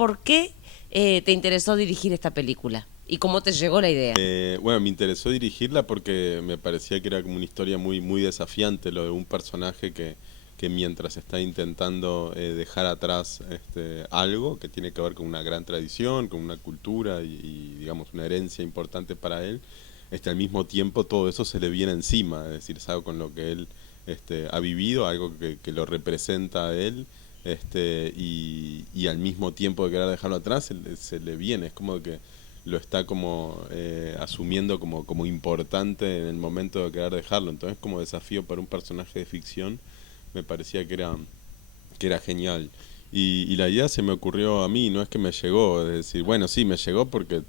por qué te interesó dirigir esta película y cómo te llegó la idea. Bueno, me interesó dirigirla porque me parecía que era como una historia muy desafiante, lo de un personaje que mientras está intentando dejar atrás algo que tiene que ver con una gran tradición, con una cultura y, digamos una herencia importante para él, al mismo tiempo todo eso se le viene encima, es decir, es algo con lo que él ha vivido, algo que lo representa a él. Y al mismo tiempo de querer dejarlo atrás se le viene, es como que lo está como asumiendo como importante en el momento de querer dejarlo. Entonces, como desafío para un personaje de ficción, me parecía que era genial. Y la idea se me ocurrió a mí, no es que me llegó, es decir, bueno, sí, me llegó porque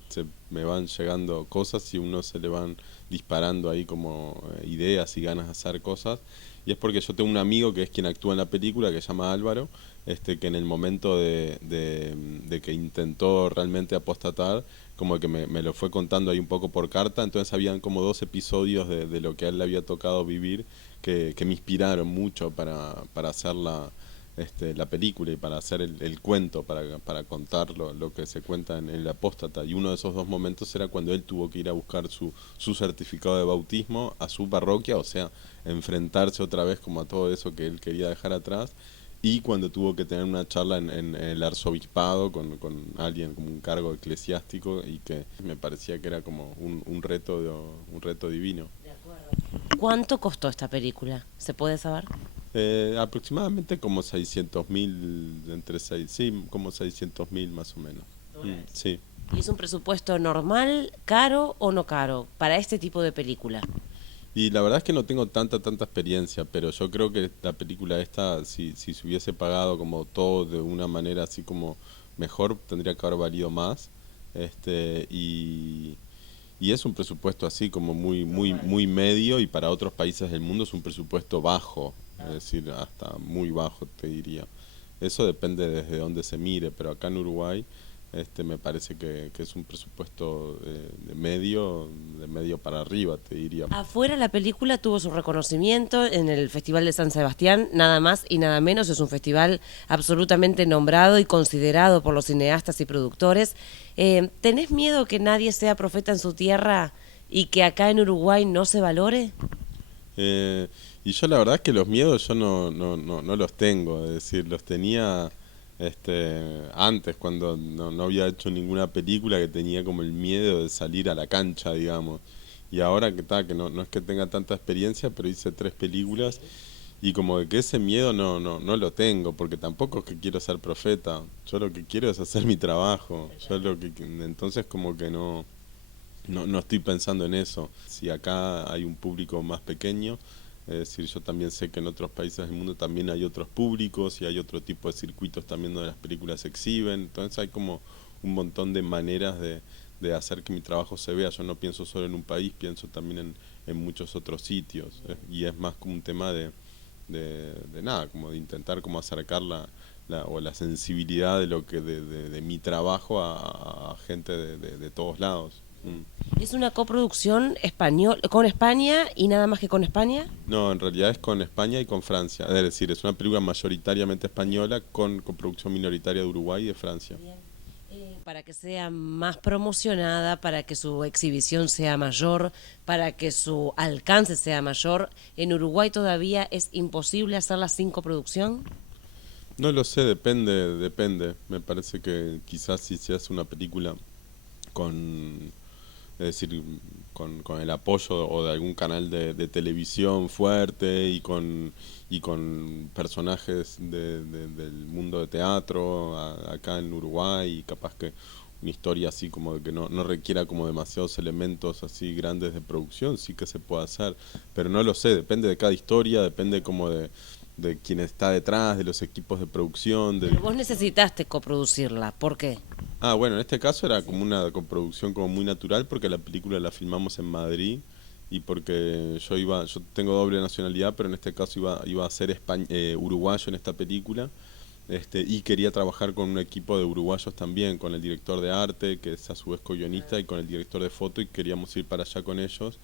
me van llegando cosas y uno se le van disparando ahí como ideas y ganas de hacer cosas. Y es porque yo tengo un amigo que es quien actúa en la película, que se llama Álvaro, que en el momento de que intentó realmente apostatar, como que me lo fue contando ahí un poco por carta, entonces habían como dos episodios de lo que a él le había tocado vivir que me inspiraron mucho para hacer la película y para hacer el cuento, para contar lo que se cuenta en el Apóstata. Y uno de esos dos momentos era cuando él tuvo que ir a buscar su certificado de bautismo a su parroquia, o sea, enfrentarse otra vez como a todo eso que él quería dejar atrás, y cuando tuvo que tener una charla en el arzobispado con alguien como un cargo eclesiástico y que me parecía que era como un reto divino. ¿Cuánto costó esta película? ¿Se puede saber? Aproximadamente como 600.000, sí, como 600.000 más o menos. Sí. ¿Y es un presupuesto normal, caro o no caro para este tipo de película? Y la verdad es que no tengo tanta experiencia, pero yo creo que la película esta, si se hubiese pagado como todo de una manera así como mejor, tendría que haber valido más. Este, y, y es un presupuesto así como muy medio, y para otros países del mundo es un presupuesto bajo, es decir, hasta muy bajo te diría. Eso depende desde dónde se mire, pero acá en Uruguay me parece que es un presupuesto de medio para arriba, te diría. Afuera la película tuvo su reconocimiento en el Festival de San Sebastián, nada más y nada menos, es un festival absolutamente nombrado y considerado por los cineastas y productores. ¿Tenés miedo que nadie sea profeta en su tierra y que acá en Uruguay no se valore? Eh, y yo la verdad es que los miedos yo no los tengo, es decir, los tenía antes cuando no había hecho ninguna película, que tenía como el miedo de salir a la cancha, digamos. Y ahora que está, que no es que tenga tanta experiencia, pero hice tres películas y como de que ese miedo no lo tengo, porque tampoco es que quiero ser profeta, yo lo que quiero es hacer mi trabajo, entonces como que no estoy pensando en eso. Si acá hay un público más pequeño, es decir, yo también sé que en otros países del mundo también hay otros públicos y hay otro tipo de circuitos también donde las películas se exhiben, entonces hay como un montón de maneras de hacer que mi trabajo se vea. Yo no pienso solo en un país, pienso también en muchos otros sitios, y es más como un tema de nada, como de intentar como acercar o la sensibilidad de lo que de mi trabajo a gente de todos lados. ¿Es una coproducción español con España y nada más que con España? No, en realidad es con España y con Francia. Es decir, es una película mayoritariamente española con coproducción minoritaria de Uruguay y de Francia. Para que sea más promocionada, para que su exhibición sea mayor, para que su alcance sea mayor. ¿En Uruguay todavía es imposible hacerla sin coproducción? No lo sé, depende. Me parece que quizás si se hace una película con, es decir, con el apoyo o de algún canal de televisión fuerte y con personajes del mundo de teatro acá en Uruguay, y capaz que una historia así como de que no requiera como demasiados elementos así grandes de producción, sí que se puede hacer, pero no lo sé, depende de cada historia, depende como de quién está detrás, de los equipos de producción, Pero vos necesitaste coproducirla. ¿Por qué? Ah, bueno, en este caso era como una coproducción como muy natural, porque la película la filmamos en Madrid y porque yo tengo doble nacionalidad, pero en este caso iba a ser uruguayo en esta película, y quería trabajar con un equipo de uruguayos también, con el director de arte, que es a su vez co-guionista, y con el director de foto, y queríamos ir para allá con ellos.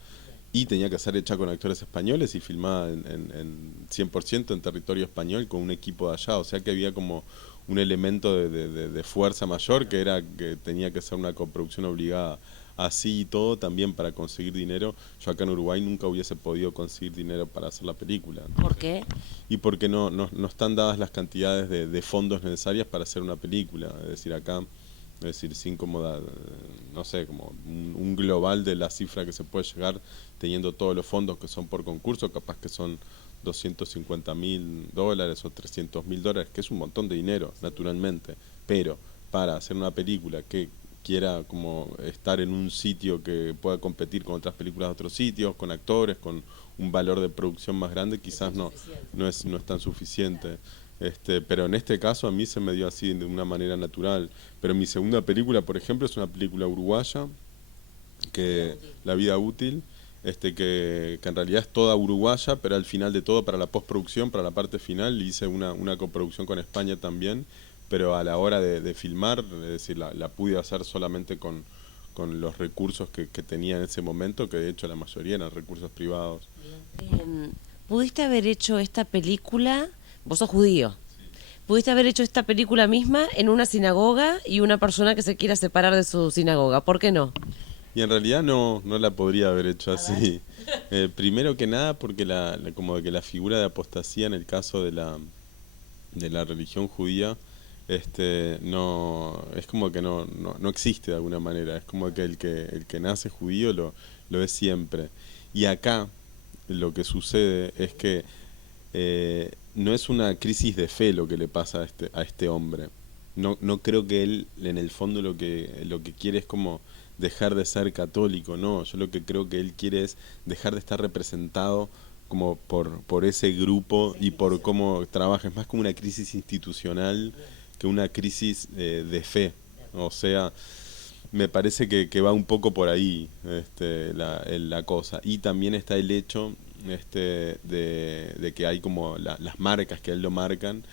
Y tenía que ser hecha con actores españoles y filmada en 100% en territorio español con un equipo de allá, o sea que había como un elemento de fuerza mayor, que era que tenía que ser una coproducción obligada. Así y todo, también para conseguir dinero, yo acá en Uruguay nunca hubiese podido conseguir dinero para hacer la película. ¿Por Entonces, qué? y porque no están dadas las cantidades de fondos necesarias para hacer una película. Es decir, acá, es decir, sin como, no sé, como un global de la cifra que se puede llegar teniendo todos los fondos que son por concurso, capaz que son $250.000 o $300.000, que es un montón de dinero, naturalmente. Pero para hacer una película que quiera como estar en un sitio que pueda competir con otras películas de otros sitios, con actores, con un valor de producción más grande, quizás no es tan suficiente. Pero en este caso a mí se me dio así de una manera natural. Pero mi segunda película, por ejemplo, es una película uruguaya, que La vida útil, que en realidad es toda uruguaya, pero al final de todo, para la postproducción, para la parte final, hice una coproducción con España también, pero a la hora de filmar, es decir, la pude hacer solamente con los recursos que tenía en ese momento, que de hecho la mayoría eran recursos privados. Em, ¿Pudiste haber hecho esta película? Vos sos judío. ¿Pudiste haber hecho esta película misma en una sinagoga y una persona que se quiera separar de su sinagoga? ¿Por qué no? Y en realidad no la podría haber hecho así. Primero que nada porque como que la figura de apostasía en el caso de la religión judía, no, es como que no existe de alguna manera. Es como que el que nace judío lo es siempre. Y acá lo que sucede es que no es una crisis de fe lo que le pasa a este hombre. No creo que él, en el fondo, lo que quiere es como dejar de ser católico, no. Yo lo que creo que él quiere es dejar de estar representado como por ese grupo y por cómo trabaja. Es más como una crisis institucional que una crisis de fe. O sea, me parece que va un poco por ahí la cosa. Y también está el hecho de que hay como las marcas que a él lo marcan,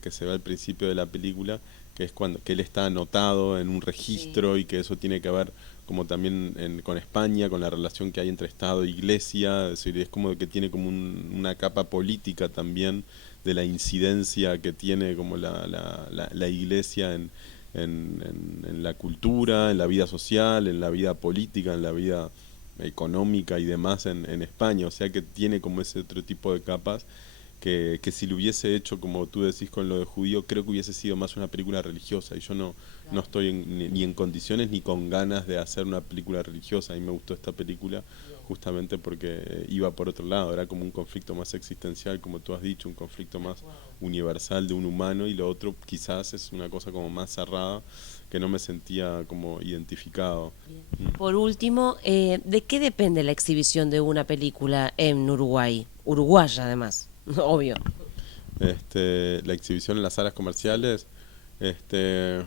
que se ve al principio de la película, que es cuando que él está anotado en un Sí. registro y que eso tiene que ver como también con España, con la relación que hay entre Estado e Iglesia. Es decir, es como que tiene como una capa política también de la incidencia que tiene como la Iglesia en la cultura, en la vida social, en la vida política, en la vida económica y demás en España. O sea que tiene como ese otro tipo de capas que si lo hubiese hecho, como tú decís con lo de judío, creo que hubiese sido más una película religiosa. Y yo no estoy ni en condiciones ni con ganas de hacer una película religiosa. A mí me gustó esta película justamente porque iba por otro lado. Era como un conflicto más existencial, como tú has dicho, un conflicto más universal de un humano, y lo otro quizás es una cosa como más cerrada que no me sentía como identificado. Por último, ¿de qué depende la exhibición de una película en Uruguay? Uruguaya, además, obvio. La exhibición en las salas comerciales, este,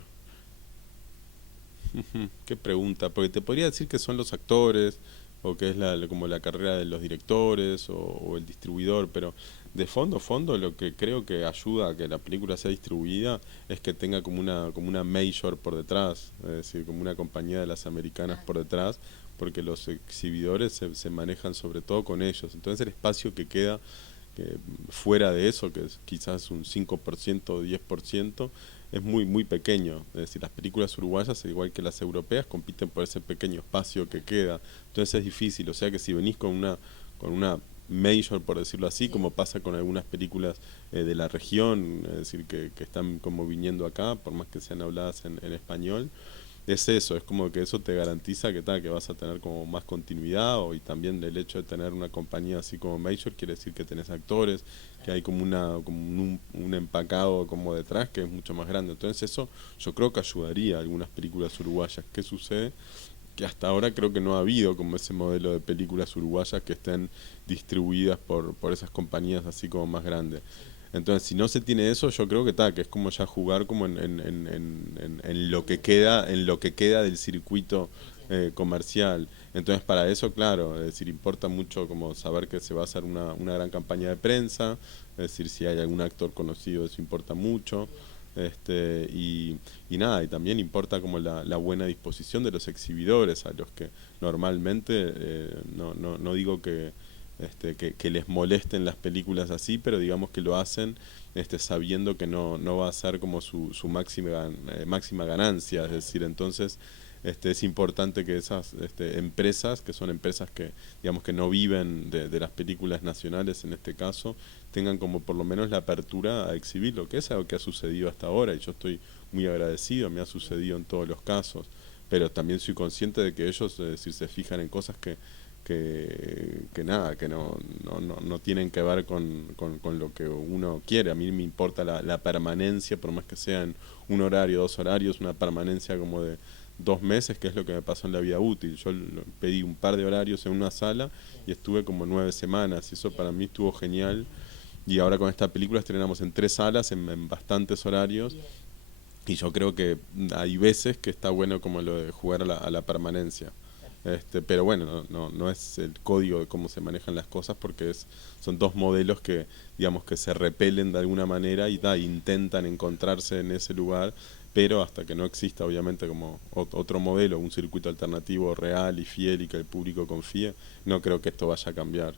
qué pregunta, porque te podría decir que son los actores o que es como la carrera de los directores o el distribuidor, pero de fondo lo que creo que ayuda a que la película sea distribuida es que tenga como una major por detrás, es decir, como una compañía de las americanas por detrás, porque los exhibidores se manejan sobre todo con ellos. Entonces el espacio que queda fuera de eso, que es quizás un 5% o 10%, es muy pequeño. Es decir, las películas uruguayas, igual que las europeas, compiten por ese pequeño espacio que queda. Entonces es difícil. O sea que si venís con una major, por decirlo así, como pasa con algunas películas de la región, es decir, que están como viniendo acá, por más que sean habladas en español, es eso, es como que eso te garantiza que vas a tener como más continuidad, y también el hecho de tener una compañía así como Major quiere decir que tenés actores, que hay como un empacado como detrás que es mucho más grande. Entonces eso yo creo que ayudaría a algunas películas uruguayas. ¿Qué sucede? Que hasta ahora creo que no ha habido como ese modelo de películas uruguayas que estén distribuidas por esas compañías así como más grandes. Entonces, si no se tiene eso, yo creo que es como ya jugar como en lo que queda del circuito comercial. Entonces, para eso, claro, es decir, importa mucho como saber que se va a hacer una gran campaña de prensa, es decir, si hay algún actor conocido, eso importa mucho. Y nada, y también importa como la buena disposición de los exhibidores, a los que normalmente, no digo que les molesten las películas así, pero digamos que lo hacen sabiendo que no va a ser como su máxima ganancia, es decir, entonces es importante que esas empresas, que son empresas que digamos que no viven de las películas nacionales en este caso, tengan como por lo menos la apertura a exhibir lo que es algo que ha sucedido hasta ahora, y yo estoy muy agradecido, me ha sucedido en todos los casos, pero también soy consciente de que ellos, si se fijan en cosas que nada, que no tienen que ver con lo que uno quiere. A mí me importa la permanencia, por más que sean un horario, 2 horarios, una permanencia como de 2 meses, que es lo que me pasó en la vida útil. Yo pedí un par de horarios en una sala y estuve como 9 semanas, y eso para mí estuvo genial. Y ahora con esta película estrenamos en 3 salas, en bastantes horarios, y yo creo que hay veces que está bueno como lo de jugar a la permanencia. Pero bueno, no es el código de cómo se manejan las cosas, porque son dos modelos que, digamos, que se repelen de alguna manera y intentan encontrarse en ese lugar, pero hasta que no exista obviamente como otro modelo, un circuito alternativo real y fiel y que el público confíe, no creo que esto vaya a cambiar.